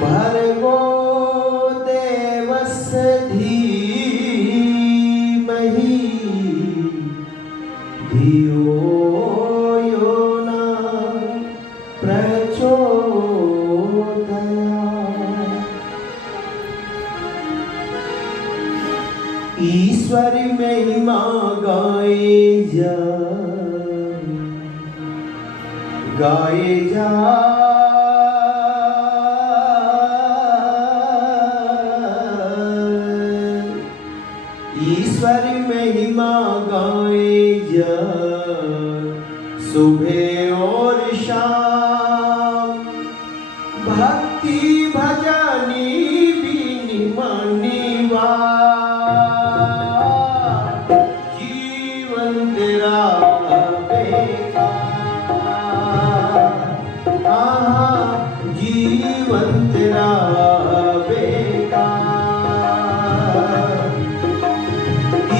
भर्गो देवस्य धीमहि धियो यो न प्रचोदयात्। ईश्वर महिमा गाए जा ईश्वर महिमा गाए जा सुबह और शाम। भक्ति भजनी बिन मानिवा जीवन तेरा बेकार, जीवन तेरा बेकार।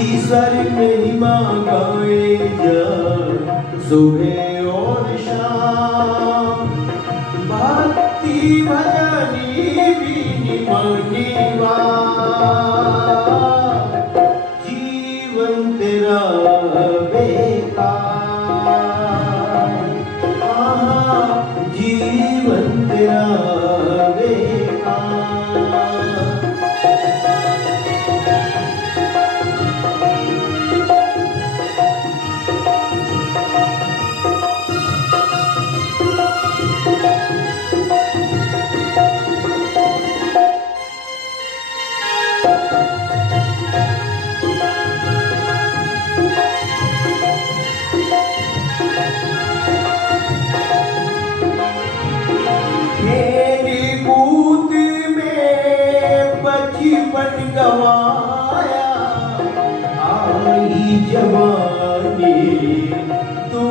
ईश्वर महिमा गाए जा सुबह और शाम। भक्ति भजनी बिन मानिवा जीवन तेरा बेकार, जीवन तेरा बचपन गवाया आई जवानी तू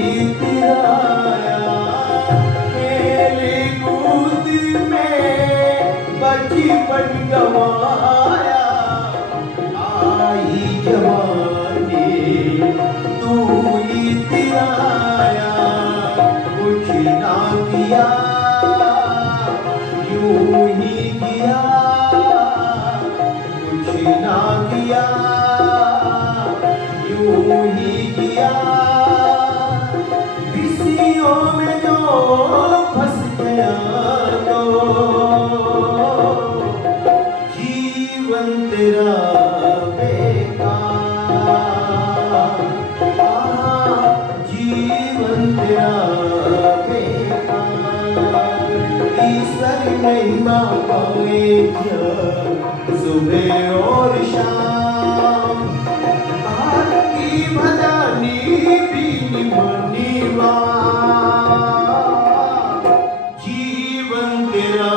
इतराया। खेल कूद में बचपन गवाया आई जवानी तू इतराया। कुछ ना किया यूं ही किया, ना किया यूं ही किया। विषयों में जो फंस गया तो जीवन तेरा बेकार, जीवन तेरा बेकार। ईश्वर महिमा गाए जा सुबह और शाम। भक्ति भजनी बिन मानिवा जीवन तेरा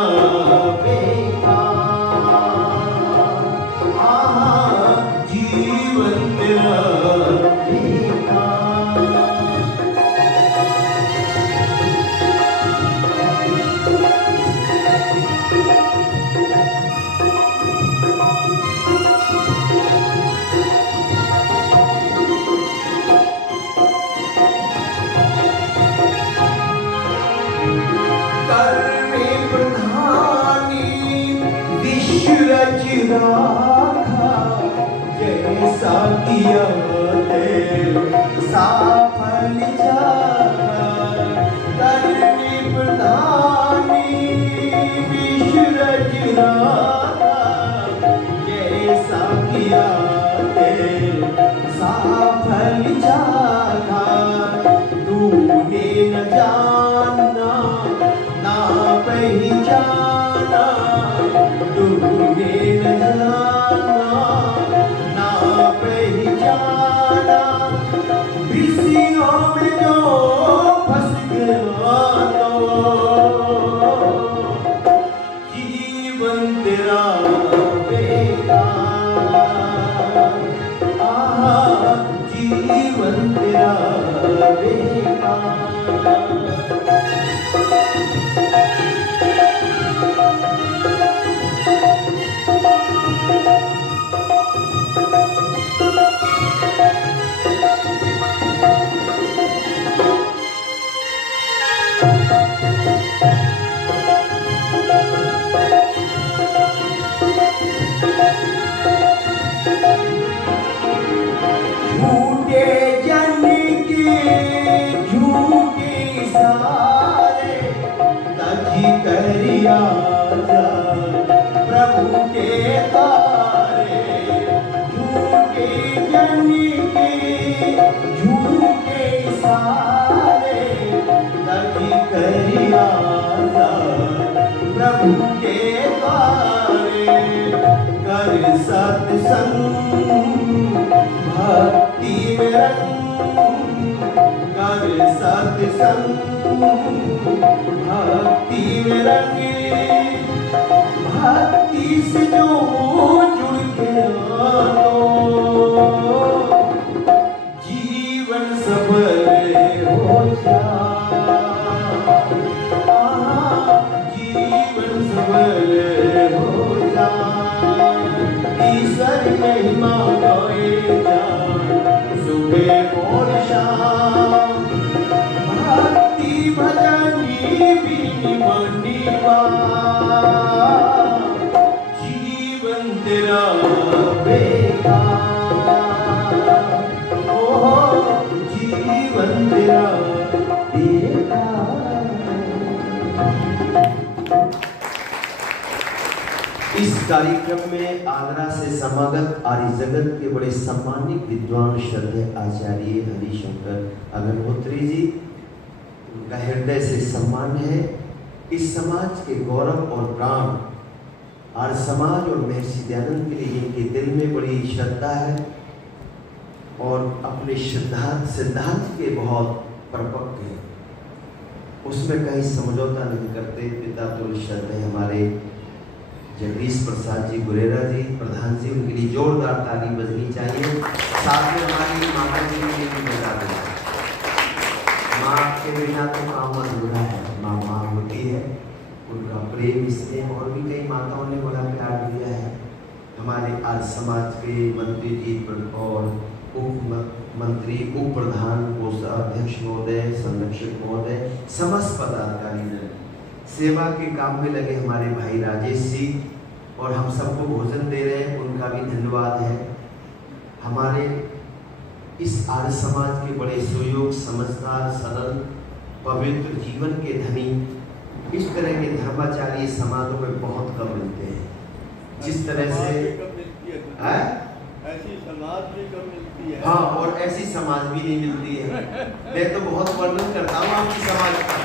बेकार, जीवन तेरा बेकार। राखा, जैसा किया तैसा फल जाता। करनी प्रधानी विश्वरज राखा, जैसा किया तैसा फल जाता। तूने न जाना ना पहचाना, तूने न जाना ना पहचाना। विषयों में जो फंस गया तो जीवन तेरा बेकार। जीवन तेरा बेकार। झूठे जन के झूठे सारे तजी करिया जा प्रभु के तारे। झूठे जन के झूठे सारे तजी करिया जा प्रभु के तारे। कर सत्संग भक्ति में रंग, कर सत्संग भक्ति में रंग। भक्ति से जो जुड़ गया तो जीवन सफल हो जाए। जीवन सफल हो जाए। ईश्वर महिमा गाए जाए सुबह और शाम। भक्ति भजनी बीनी बंदीवा, जीवन तेरा बेकार। ओह जीवन तेरा बेकार। इस कार्यक्रम में आगरा से समागत आर्य जगत के बड़े सम्मानित विद्वान श्रद्धेय आचार्य हरिशंकर अग्निहोत्री जी, उनका हृदय से सम्मान है। इस समाज के गौरव और प्राण आर्य समाज और महर्षि दयानंद के लिए इनके दिल में बड़ी श्रद्धा है और अपने सिद्धांत के बहुत परिपक्व है, उसमें कहीं समझौता नहीं करते। पिता तुल्य श्रद्धेय हमारे जगदीश प्रसाद जी गुरेरा जी प्रधान जी, उनके लिए जोरदार ताली बजनी चाहिए। साथ में हमारी माता जी के लिए भी बजा दें। माँ के बिना तो काम अधूरा है। माँ माँ होती है, उनका प्रेम इसमें और भी कई माताओं ने बड़ा प्यार दिया है। हमारे आज समाज के मंत्री जी और उप मंत्री, उप प्रधान, कोषाध्यक्ष महोदय, संरक्षक महोदय, समस्त पदाधिकारी सेवा के काम में लगे हमारे भाई राजेश जी और हम सबको भोजन दे रहे हैं, उनका भी धन्यवाद है। हमारे इस आर्य समाज के बड़े सुयोग, समझदार, सरल, पवित्र जीवन के धनी, इस तरह के धर्माचार्य समाजों में बहुत कम मिलते हैं। जिस तरह से ऐसी समाज भी कम मिलती है। हाँ, और ऐसी समाज भी नहीं मिलती है। मैं तो बहुत वर्णन करता हूँ आपकी समाज का।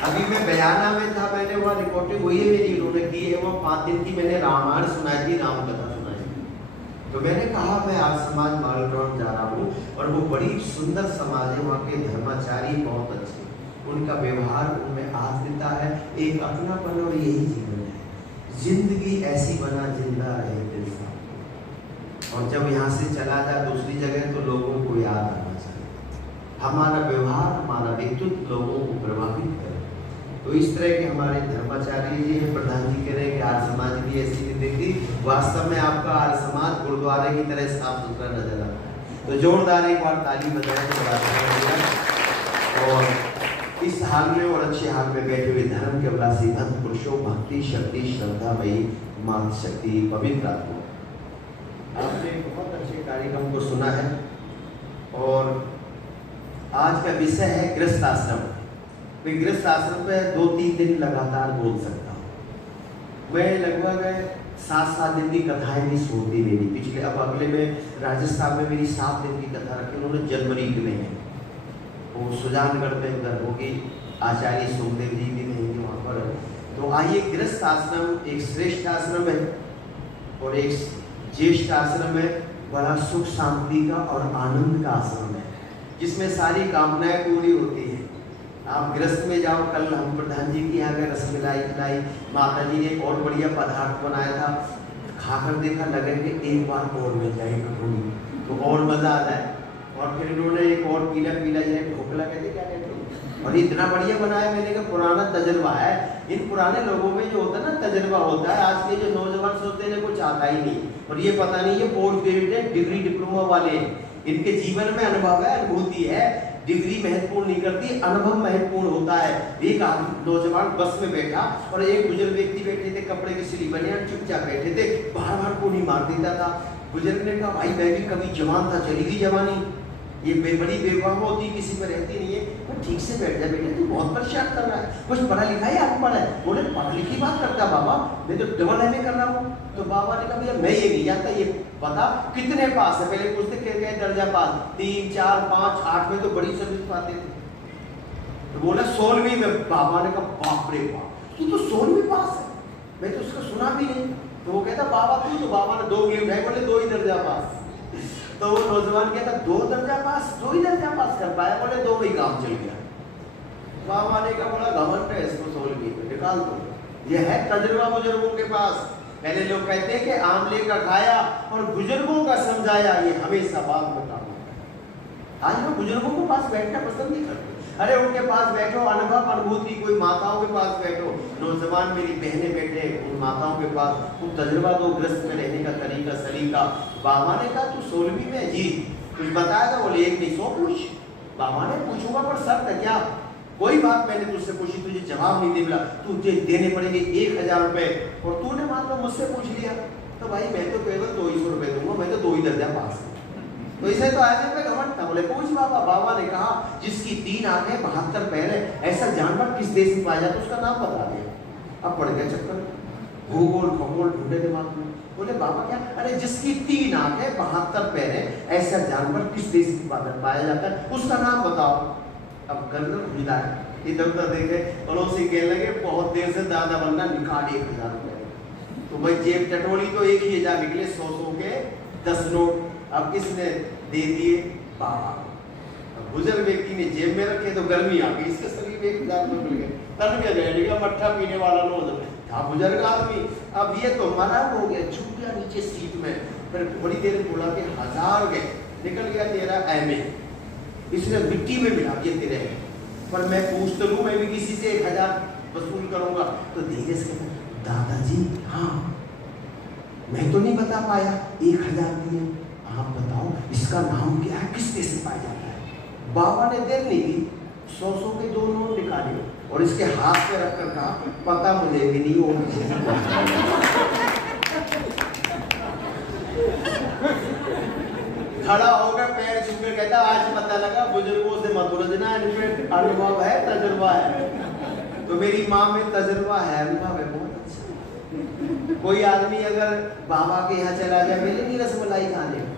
अभी मैं बयाना में था, मैंने वहाँ रिपोर्टिंग हुई है मेरी, उन्होंने की है, वो 5 दिन की मैंने रामायण सुनाई थी, राम कथा सुनाई थी। तो मैंने कहा मैं आज समाज मॉडल ग्राउंड जा रहा हूँ और वो बड़ी सुंदर समाज है, वहाँ के धर्माचारी बहुत अच्छे, उनका व्यवहार उनमें आत्मीयता है, एक अपनापन, और यही जीवन है। जिंदगी ऐसी बना जिंदा रहे दिल सा। और जब यहाँ से चला जाए दूसरी जगह तो लोगों को याद आना चाहिए, हमारा व्यवहार, हमारा व्यक्तित्व लोगों को प्रभावित करे। तो इस तरह के हमारे धर्माचार्य जी हैं। प्रधान जी कह रहे हैं कि आर्य समाज भी ऐसी नहीं देखती। वास्तव में आपका आर्य समाज गुरुद्वारे की तरह साफ सुथरा नजर आता है। तो जोरदार एक बार ताली बजाएं तो बड़ा अच्छा लगेगा। और इस हाल में और अच्छे हाल में बैठे हुए धर्म के अभिलाषी भक्त पुरुषों, भक्ति शक्ति श्रद्धामयी मात शक्ति पवित्र आत्मा, आपने बहुत अच्छे कार्यक्रम को सुना है। और आज का विषय है गृहस्थ आश्रम। मैं गृहस्थ आश्रम पे 2-3 दिन लगातार बोल सकता हूँ। मैं लगभग 7 दिन की कथाएं भी सुनती मेरी पिछले, अब अगले में राजस्थान में मेरी 7 दिन की कथा रखी उन्होंने जनवरी में है, वो सुजानगढ़ में उधर होगी, आचार्य सोमदेव जी भी रहेंगे वहाँ पर। तो आइए, गृहस्थ आश्रम एक श्रेष्ठ आश्रम है और एक ज्येष्ठ आश्रम है, बड़ा सुख शांति का और आनंद का आश्रम है, जिसमें सारी कामनाएं पूरी होती है। आप गृहस्थ में जाओ, कल हम प्रधान जी की यहाँ पे रसमलाई खिलाई, माता जी ने एक और बढ़िया पदार्थ बनाया था, खाकर देखा लगे कि एक बार और मिल जाए कटोरी तो और मजा आ जाए। और फिर इन्होंने एक और पीला पीला जो है ढोकला कहते क्या कहते हैं, और इतना बढ़िया बनाया, मैंने कहा पुराना तजर्बा है। इन पुराने लोगों में जो होता है ना तजर्बा होता है, आज के जो नौजवान सोचते हैं कुछ आता ही नहीं, और ये पता नहीं है पोस्ट ग्रेजुएट डिग्री डिप्लोमा वाले, इनके जीवन में अनुभव है, अनुभूति है। डिग्री महत्वपूर्ण नहीं करती, अनुभव महत्वपूर्ण होता है। एक नौजवान बस में बैठा और एक बुजुर्ग व्यक्ति बैठे थे, कपड़े की सिली बनियान, चुपचाप बैठे थे, बार बार को नहीं मार देता था। बुजुर्ग ने कहा भाई मैं भी कभी जवान था, चली गई जवानी, ये बड़ी बेवफा होती, किसी पर रहती नहीं है। तो ठीक से बैठ जा बेटे, तू बहुत परेशान कर रहा है, कुछ पढ़ा लिखा है अनपढ़ है? बोले पढ़ा लिखी बात करता बाबा, मैं तो डबल एमए कर रहा हूँ। तो बाबा ने कहा भैया मैं ये नहीं जानता, ये बता कितने पास है? पहले पूछते क्या दर्जा पास, 3, 4, 5, 8 में तो बड़ी सर्विस पाते थे। तो बोला 16वीं में। बाबा ने कहा बाप रे बाप, तू तो 16वीं पास है, मैं तो उसका सुना भी नहीं। तो वो कहता बाबा तू, तो बाबा ने 2 उंगली उठाई, बोले 2 ही दर्जा पास। तो वो नौजवान कहता 2 दर्जा पास, 2 ही दर्जा पास कर पाया, बोले 2 में ही काम चल गया। बाबा ने कहा बड़ा घमंड है इसको, 16वीं में निकाल दो। ये है तजुर्बा बुजुर्गों के पास। पहले लोग कहते हैं कि आमले का खाया और बुजुर्गों का समझाया, ये हमेशा बात बताओ। आज लोग बुजुर्गों के पास बैठना पसंद नहीं करते। अरे उनके पास बैठो, अनुभव अनुभूति, कोई माताओं के पास बैठो, नौजवान मेरी बहनें बैठे उन माताओं के पास, उन तजुर्बा दो गृहस्थ में रहने का तरीका सलीका। बाबा ने कहा तू 16वीं में? जी। कुछ बताया था? बोले 1 नहीं 100 पूछ। बाबा ने पूछूंगा पर शर्त है क्या? कोई बात मैंने तुझसे पूछी, तुझे जवाब नहीं दे मिला, तुझे देने पड़ेंगे 1000 रुपए, और तूने मान लो मुझसे पूछ लिया तो भाई मैं तो केवल 200 रुपए दूंगा, मैं तो 2 ही दर्जा पास हूँ। तो इसे तो आगे पे घमंड था। बोले पूछ बाबा। बाबा ने कहा जिसकी 3 आंखें 72 पैर है, ऐसा जानवर किस देश में पाया जाता, उसका नाम बता दिया। अब पड़ गया चक्कर, भूगोल खगोल ढूंढे दिमाग में। बोले बाबा क्या? अरे जिसकी 3 आंखें 72 पैर है, ऐसा जानवर किस देश में पाया जाता है, उसका नाम बताओ। अब गर्दन हिलाया, इधर उधर देखे, पड़ोसी कहने लगे बहुत देर से दादा बनना, निकाल 1000 रुपए। तो भाई जेब टटोली तो 1000 निकले, 100 के 10 नोट। अब किसने दे दिए? बाबा। अब बुजुर्ग व्यक्ति ने जेब में रखे तो गर्मी आ गई, इसके शरीर में 1000 रुपए मिल गए, तन के बैठ गया मट्ठा पीने वाला नौजवान था, बुजुर्ग आदमी। अब ये तो मना हो गया, छूट गया नीचे सीट में। फिर थोड़ी देर बोला कि 1000 गए, निकल गया तेरा एमए, इसने मिट्टी में मिला दिए तेरे। पर मैं पूछ तो लूं, मैं भी किसी से 1000 वसूल करूंगा। तो धीरे से दादाजी हाँ मैं तो नहीं बता पाया, 1000 दिए, आप बताओ इसका नाम क्या है, किस देश से पाया जाता है? बाबा ने देर नहीं दी, 100 के 2 नोट निकाले और इसके हाथ पे रखकर कहा पता मुझे भी नहीं हो। खड़ा होकर पैर छू के कहता आज पता लगा बुजुर्गों से मत उलझना, इनमें अनुभव है, तजुर्बा है। तो मेरी माँ में तजुर्बा है, अनुभव है, बहुत अच्छा। कोई आदमी अगर बाबा के यहाँ चला जाए, मेरे लिए रसमलाई खाने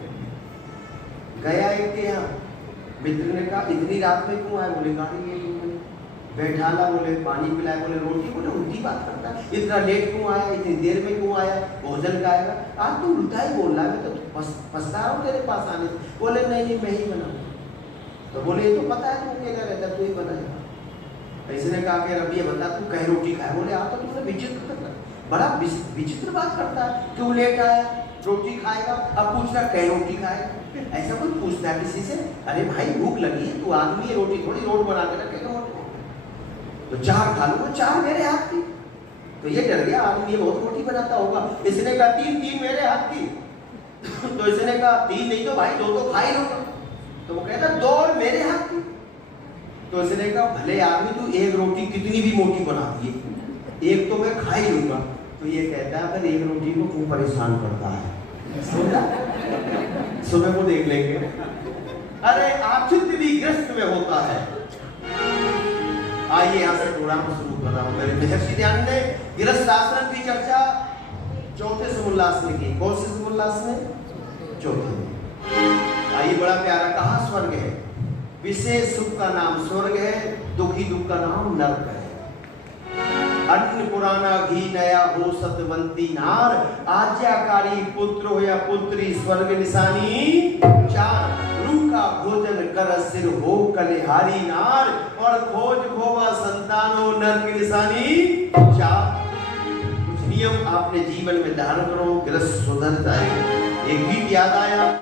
गया एक के यहाँ, मित्र ने कहा इतनी रात में क्यों आए? बोले गाड़ी लेट हो गई। बैठाला, बोले पानी पिलाए, बोले रोटी, बोले उल्टी बात करता है, इतना लेट क्यों आया, इतनी देर में क्यों आया, भोजन का आएगा? आज तो उल्टा ही बोल रहा है, मैं तो पछता रहा हूँ तेरे पास आने से। बोले नहीं मैं ही बनाऊँ। तो बोले ये तो पता है तू अकेला रहता, तू ही बनाएगा। ऐसे ने कहा कि रब ये बता तू कहीं रोटी खाए? बोले आप तो तुमने विचित्र करता, बड़ा विचित्र बात करता है, क्यों लेट आया, रोटी खाएगा? अब पूछ रहा कहीं रोटी खाएगा? ऐसा कोई पूछता है किसी से? अरे भाई भूख लगी है, तू आदमी है, रोटी थोड़ी रोड बना के रखेगा, तो 4 खा लूंगा, 4 मेरे हाथ की। तो ये डर गया आदमी, ये बहुत रोटी बनाता होगा। इसने कहा 3 मेरे हाथ की। तो इसने कहा 3 नहीं तो भाई 2 तो खा ही लूंगा। तो वो कहता 2 और मेरे हाथ की। तो इसने कहा भले आदमी तू एक रोटी कितनी भी मोटी बना दिए, एक तो मैं खा ही लूंगा। तो ये कहता है अगर एक रोटी को क्यों परेशान करता है, सुबह को देख लेंगे। अरे आचित्य भी ग्रस्त में होता है। आइए यहाँ से प्रोग्राम शुरू कर रहा हूँ। मेरे महर्षि ध्यान ने गृहस्थ आश्रम की चर्चा चौथे समोल्लास में की। कौन से समोल्लास में? चौथे में। आइए, बड़ा प्यारा कहा स्वर्ग है, विशेष सुख का नाम स्वर्ग है, दुखी दुख का नाम नरक है। अन्न पुराना घी नया हो सतवंती नार, आज्ञाकारी पुत्र हो या पुत्री स्वर्ग निशानी चार। रूखा भोजन कर सिर हो कलिहारी नार, और खोज खोवा संतानो नरक निशानी चार। कुछ नियम आपने जीवन में धारण करो, ग्रस्त सुधर जाएगा। एक गीत याद आया।